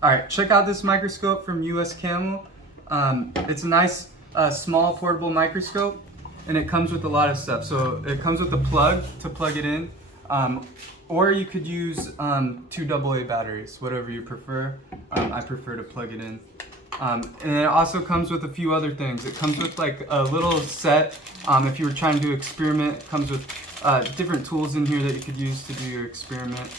All right, check out this microscope from US Camel. It's a nice small portable microscope, and it comes with a lot of stuff. So it comes with a plug to plug it in, or you could use 2 AA batteries, whatever you prefer. I prefer to plug it in. And it also comes with a few other things. It comes with like a little set. If you were trying to experiment, it comes with different tools in here that you could use to do your experiment.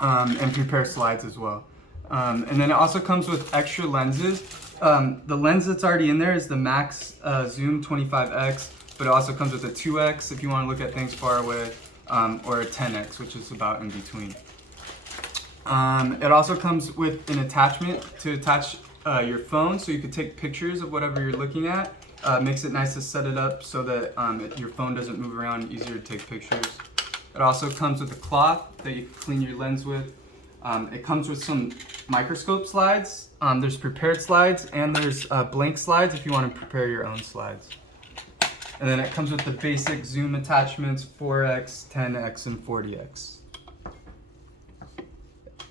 And prepare slides as well. And then it also comes with extra lenses. The lens that's already in there is the max zoom 25x, but it also comes with a 2x if you want to look at things far away, or a 10x, which is about in between. It also comes with an attachment to attach your phone, so you could take pictures of whatever you're looking at. Makes it nice to set it up so that your phone doesn't move around, easier to take pictures. It also comes with a cloth that you can clean your lens with. It comes with some microscope slides. There's prepared slides and there's blank slides if you want to prepare your own slides. And then it comes with the basic zoom attachments, 4x, 10x, and 40x.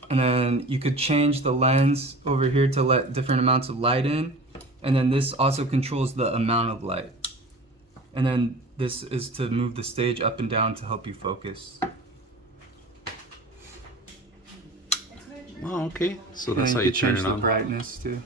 And then you could change the lens over here to let different amounts of light in. And then this also controls the amount of light. And then this is to move the stage up and down to help you focus. Oh, okay. So And that's then how you you could turn change it the on. brightness too.